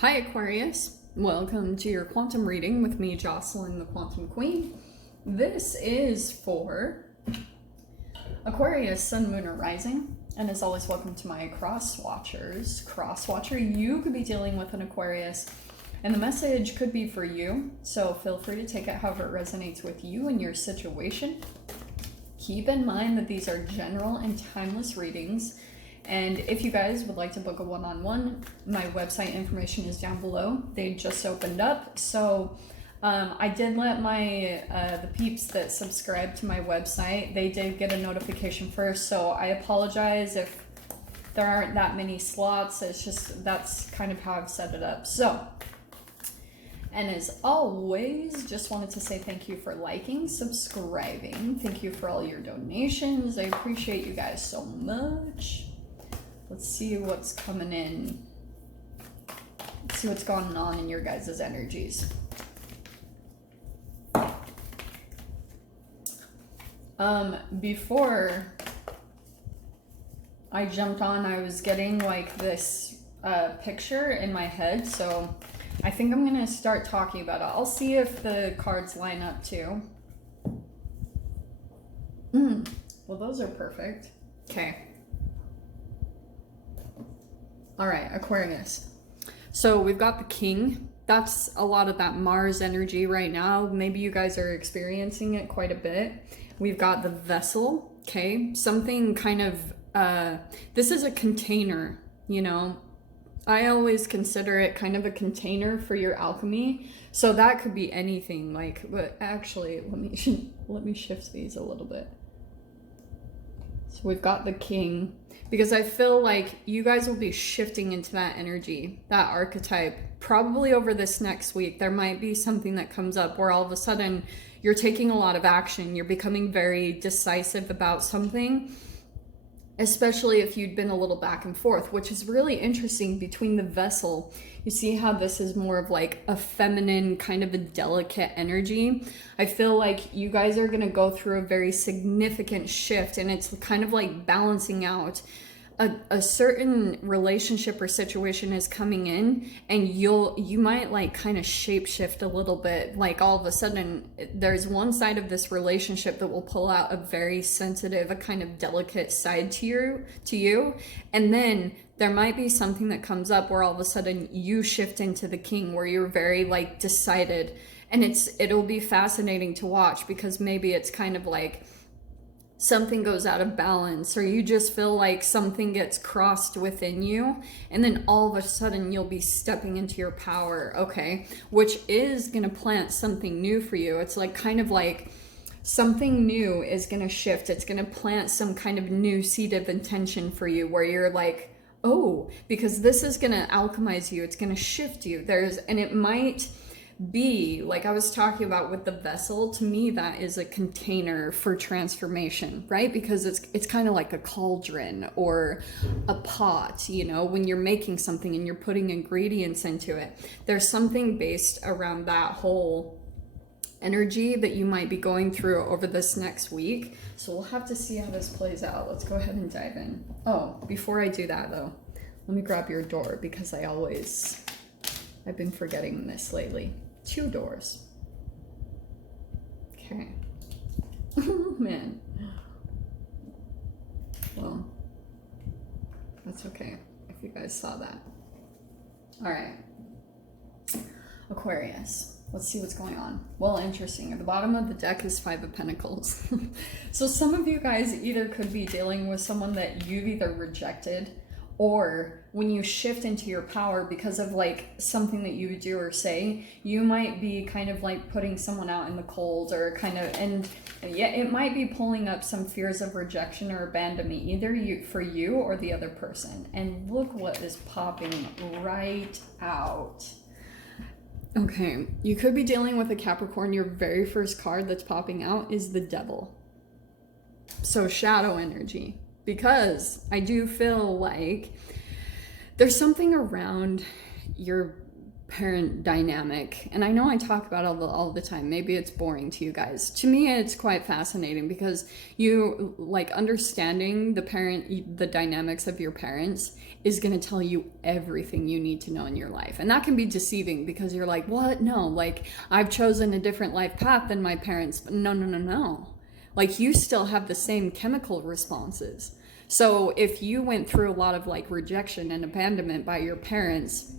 Hi Aquarius, welcome to your quantum reading with me, Jocelyn, the Quantum Queen. This is for Aquarius, Sun, Moon, or Rising, and as always, welcome to my cross watchers. Cross watcher, you could be dealing with an Aquarius, and the message could be for you, so feel free to take it however it resonates with you and your situation. Keep in mind that these are general and timeless readings. And if you guys would like to book a one-on-one, my website information is down below. They just opened up. So I did let my the peeps that subscribe to my website, they did get a notification first. So I apologize if there aren't that many slots. It's just, that's kind of how I've set it up. So, and as always, just wanted to say thank you for liking, subscribing. Thank you for all your donations. I appreciate you guys so much. Let's see what's coming in. Let's see what's going on in your guys' energies. Before I jumped on, I was getting like this picture in my head, so I think I'm gonna start talking about it. I'll see if the cards line up too. Well, those are perfect. Okay. All right, Aquarius. So we've got the King. That's a lot of that Mars energy right now. Maybe you guys are experiencing it quite a bit. We've got the Vessel, okay? Something kind of, this is a container, you know? I always consider it kind of a container for your alchemy. So that could be anything, like, but actually, let me shift these a little bit. So we've got the King. Because I feel like you guys will be shifting into that energy, that archetype, probably over this next week. There might be something that comes up where all of a sudden you're taking a lot of action. You're becoming very decisive about something, especially if you'd been a little back and forth, which is really interesting between the Vessel. You see how this is more of like a feminine, kind of a delicate energy. I feel like you guys are going to go through a very significant shift, and it's kind of like balancing out. A certain relationship or situation is coming in, and you might like kind of shapeshift a little bit. Like all of a sudden there's one side of this relationship that will pull out a very sensitive, a kind of delicate side to you, and then there might be something that comes up where all of a sudden you shift into the King, where you're very like decided, and it'll be fascinating to watch, because maybe it's kind of like something goes out of balance, or you just feel like something gets crossed within you, and then all of a sudden you'll be stepping into your power, okay? Which is gonna plant something new for you. It's like kind of like something new is gonna shift. It's gonna plant some kind of new seed of intention for you, where you're like, oh, because this is gonna alchemize you. It's gonna shift you. And it might be like I was talking about with the Vessel. To me, that is a container for transformation, right? Because it's kind of like a cauldron or a pot, you know, when you're making something and you're putting ingredients into it. There's something based around that whole energy that you might be going through over this next week. So we'll have to see how this plays out. Let's go ahead and dive in. Oh, before I do that though, let me grab your door, because I've been forgetting this lately. 2 doors. Okay. Oh, man. Well, that's okay if you guys saw that. All right. Aquarius. Let's see what's going on. Well, interesting. At the bottom of the deck is 5 of Pentacles. So some of you guys either could be dealing with someone that you've either rejected, or when you shift into your power because of like something that you do or say, you might be kind of like putting someone out in the cold, or kind of, and yeah, it might be pulling up some fears of rejection or abandonment, either for you or the other person. And look what is popping right out. Okay, you could be dealing with a Capricorn. Your very first card that's popping out is the Devil. So shadow energy. Because I do feel like there's something around your parent dynamic, and I know I talk about it all the time. Maybe it's boring to you guys. To me, it's quite fascinating, because you like understanding the dynamics of your parents is going to tell you everything you need to know in your life. And that can be deceiving because you're like, what? No, like I've chosen a different life path than my parents. But no. Like you still have the same chemical responses. So if you went through a lot of like rejection and abandonment by your parents,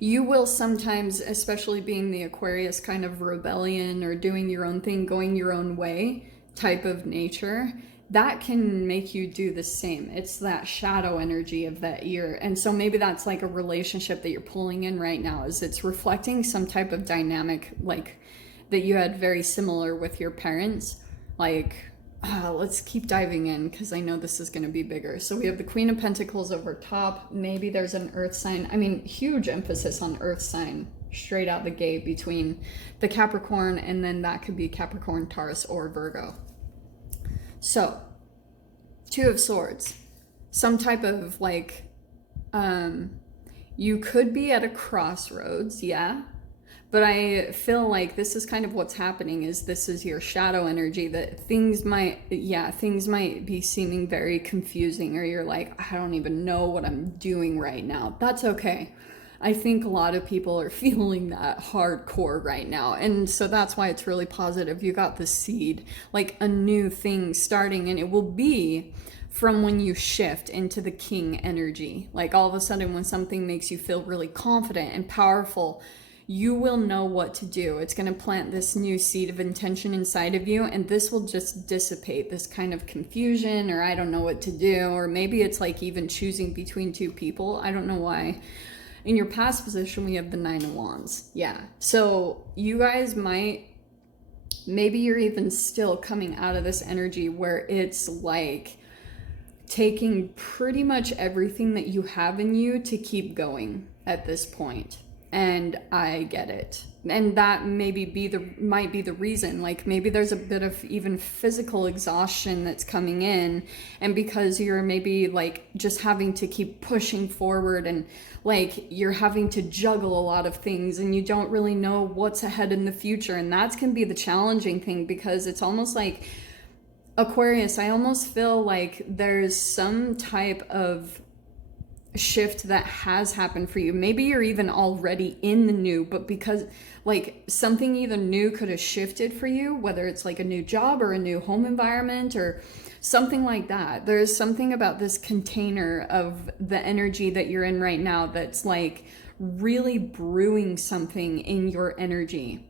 you will sometimes, especially being the Aquarius kind of rebellion or doing your own thing, going your own way type of nature, that can make you do the same. It's that shadow energy of that year. And so maybe that's like a relationship that you're pulling in right now, is it's reflecting some type of dynamic like that you had very similar with your parents. Like, let's keep diving in because I know this is going to be bigger. So we have the Queen of Pentacles over top. Maybe there's an earth sign. I mean, huge emphasis on earth sign straight out the gate between the Capricorn, and then that could be Capricorn, Taurus, or Virgo. So, Two of Swords. Some type of like, you could be at a crossroads, yeah. But I feel like this is kind of what's happening, is this is your shadow energy, that things might be seeming very confusing, or you're like, I don't even know what I'm doing right now. That's okay. I think a lot of people are feeling that hardcore right now. And so that's why it's really positive. You got the seed, like a new thing starting, and it will be from when you shift into the king energy. Like all of a sudden when something makes you feel really confident and powerful, you will know what to do. It's going to plant this new seed of intention inside of you, and this will just dissipate this kind of confusion, or I don't know what to do, or maybe it's like even choosing between two people. I don't know why. In your past position, we have the Nine of Wands. Yeah. So you guys maybe you're even still coming out of this energy where it's like taking pretty much everything that you have in you to keep going at this point. And I get it. And that might be the reason. Like maybe there's a bit of even physical exhaustion that's coming in. And because you're maybe like just having to keep pushing forward, and like you're having to juggle a lot of things, and you don't really know what's ahead in the future. And that can be the challenging thing, because it's almost like Aquarius, I almost feel like there's some type of shift that has happened for you. Maybe you're even already in the new, but because like something either new could have shifted for you, whether it's like a new job or a new home environment or something like that. There's something about this container of the energy that you're in right now that's like really brewing something in your energy.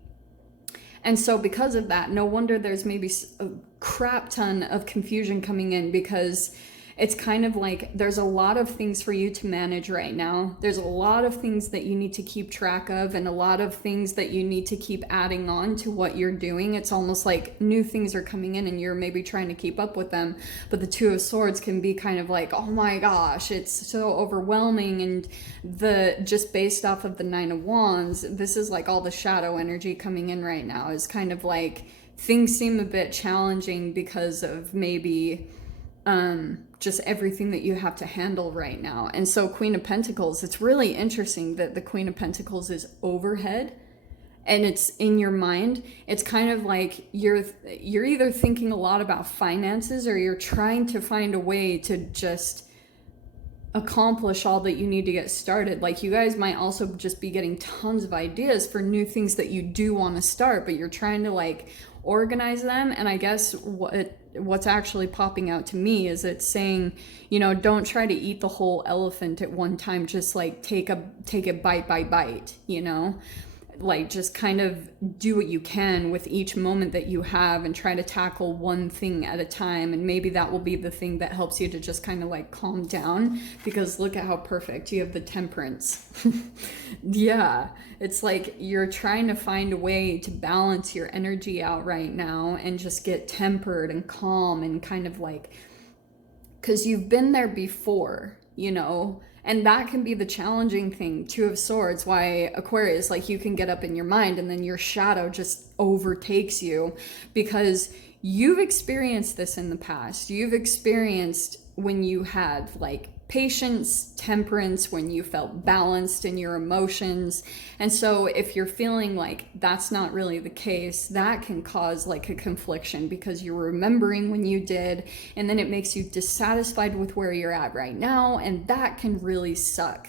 And so because of that, no wonder there's maybe a crap ton of confusion coming in, because it's kind of like there's a lot of things for you to manage right now. There's a lot of things that you need to keep track of, and a lot of things that you need to keep adding on to what you're doing. It's almost like new things are coming in and you're maybe trying to keep up with them. But the Two of Swords can be kind of like, oh my gosh, it's so overwhelming. And just based off of the Nine of Wands, this is like all the shadow energy coming in right now is kind of like things seem a bit challenging because of maybe just everything that you have to handle right now. And so Queen of Pentacles, it's really interesting that the Queen of Pentacles is overhead and it's in your mind. It's kind of like you're either thinking a lot about finances, or you're trying to find a way to just accomplish all that you need to get started. Like you guys might also just be getting tons of ideas for new things that you do want to start, but you're trying to like organize them. And I guess what's actually popping out to me is it's saying, you know, don't try to eat the whole elephant at one time. Just like take it bite by bite, you know, like just kind of do what you can with each moment that you have, and try to tackle one thing at a time. And maybe that will be the thing that helps you to just kind of like calm down, because look at how perfect you have the Temperance. Yeah, it's like you're trying to find a way to balance your energy out right now and just get tempered and calm, and kind of like, because you've been there before, you know. And that can be the challenging thing. Two of Swords, why Aquarius, like you can get up in your mind and then your shadow just overtakes you, because you've experienced this in the past. You've experienced when you had like patience, temperance, when you felt balanced in your emotions. And so if you're feeling like that's not really the case, that can cause like a confliction because you're remembering when you did, and then it makes you dissatisfied with where you're at right now, and that can really suck.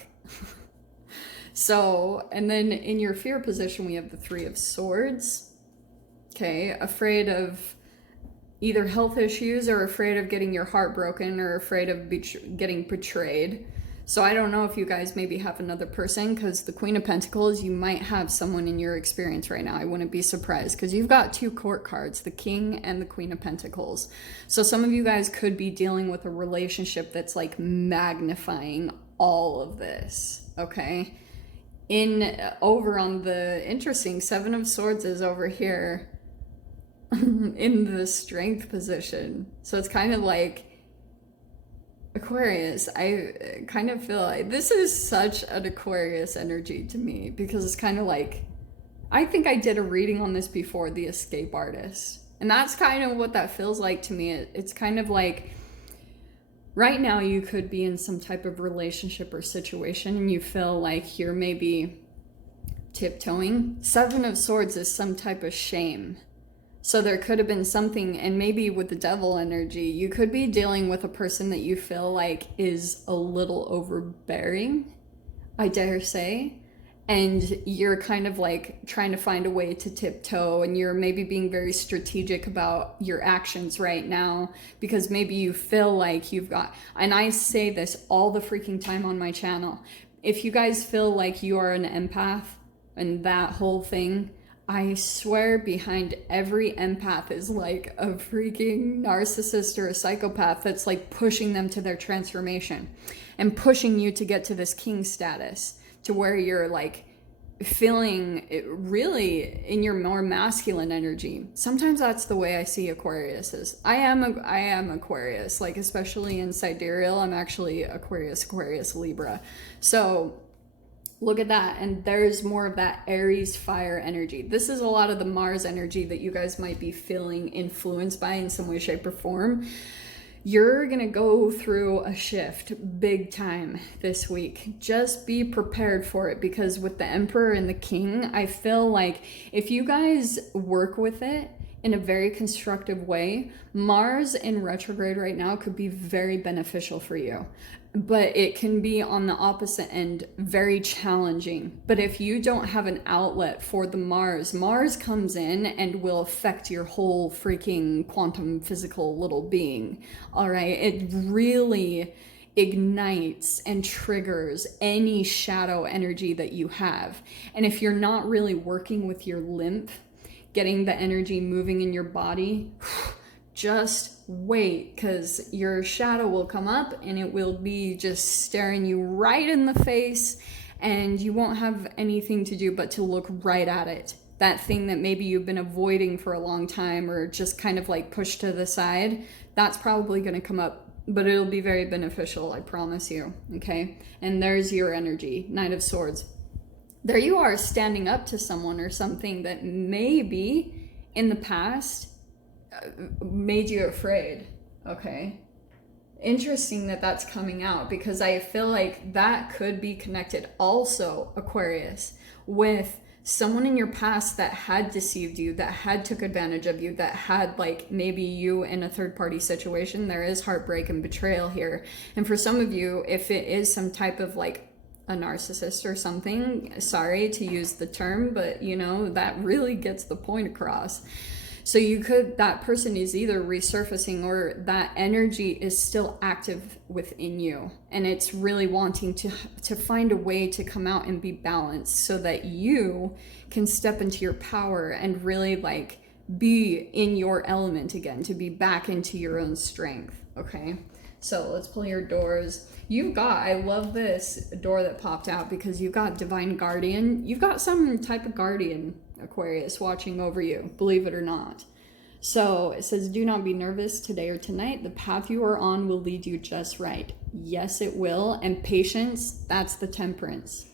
So, and then in your fear position, we have the Three of Swords. Okay, afraid of either health issues or afraid of getting your heart broken or afraid of getting betrayed. So I don't know if you guys maybe have another person, because the Queen of Pentacles, you might have someone in your experience right now. I wouldn't be surprised because you've got two court cards, the King and the Queen of Pentacles. So some of you guys could be dealing with a relationship that's like magnifying all of this, okay? Over on the interesting Seven of Swords is over here in the Strength position. So it's kind of like, Aquarius, I kind of feel like this is such an Aquarius energy to me, because it's kind of like, I think I did a reading on this before, the Escape Artist. And that's kind of what that feels like to me. It's kind of like, right now you could be in some type of relationship or situation and you feel like you're maybe tiptoeing. Seven of Swords is some type of shame. So there could have been something, and maybe with the Devil energy, you could be dealing with a person that you feel like is a little overbearing, I dare say. And you're kind of like trying to find a way to tiptoe, and you're maybe being very strategic about your actions right now, because maybe you feel like you've got, and I say this all the freaking time on my channel, if you guys feel like you are an empath and that whole thing, I swear behind every empath is like a freaking narcissist or a psychopath that's like pushing them to their transformation and pushing you to get to this king status, to where you're like feeling really in your more masculine energy. Sometimes that's the way I see Aquarius is. I am Aquarius, like especially in sidereal, I'm actually Aquarius Libra. So look at that, and there's more of that Aries fire energy. This is a lot of the Mars energy that you guys might be feeling influenced by in some way, shape, or form. You're gonna go through a shift big time this week. Just be prepared for it, because with the Emperor and the King, I feel like if you guys work with it in a very constructive way, Mars in retrograde right now could be very beneficial for you. But it can be on the opposite end, very challenging. But if you don't have an outlet for the Mars comes in and will affect your whole freaking quantum physical little being. All right, it really ignites and triggers any shadow energy that you have. And if you're not really working with your lymph, getting the energy moving in your body, just wait, because your shadow will come up and it will be just staring you right in the face, and you won't have anything to do but to look right at it. That thing that maybe you've been avoiding for a long time or just kind of like pushed to the side, that's probably going to come up, but it'll be very beneficial, I promise you. Okay, and there's your energy, Knight of Swords. There you are, standing up to someone or something that maybe in the past made you afraid. Okay, interesting that that's coming out, because I feel like that could be connected also, Aquarius, with someone in your past that had deceived you, that had took advantage of you, that had like maybe you in a third party situation. There is heartbreak and betrayal here. And for some of you, if it is some type of like a narcissist or something, sorry to use the term, but you know, that really gets the point across. So that person is either resurfacing, or that energy is still active within you. And it's really wanting to find a way to come out and be balanced, so that you can step into your power and really like be in your element again, to be back into your own strength. Okay, so let's pull your doors. I love this door that popped out, because you've got Divine Guardian. You've got some type of guardian, Aquarius, watching over you, believe it or not. So it says, do not be nervous today or tonight. The path you are on will lead you just right. Yes, it will. And patience, that's the Temperance.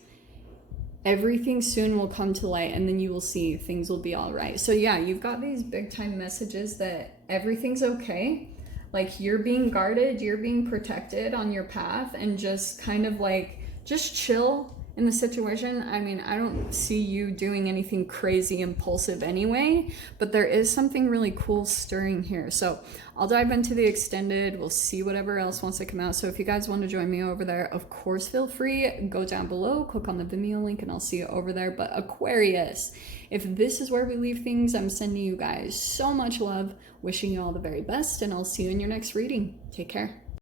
Everything soon will come to light, and then you will see things will be all right. So yeah, you've got these big time messages that everything's okay. Like, you're being guarded, you're being protected on your path, and just kind of like, just chill in the situation. I mean, I don't see you doing anything crazy impulsive anyway, but there is something really cool stirring here. So I'll dive into the extended. We'll see whatever else wants to come out. So if you guys want to join me over there, of course, feel free. Go down below, click on the Vimeo link, and I'll see you over there. But Aquarius, if this is where we leave things, I'm sending you guys so much love, wishing you all the very best, and I'll see you in your next reading. Take care.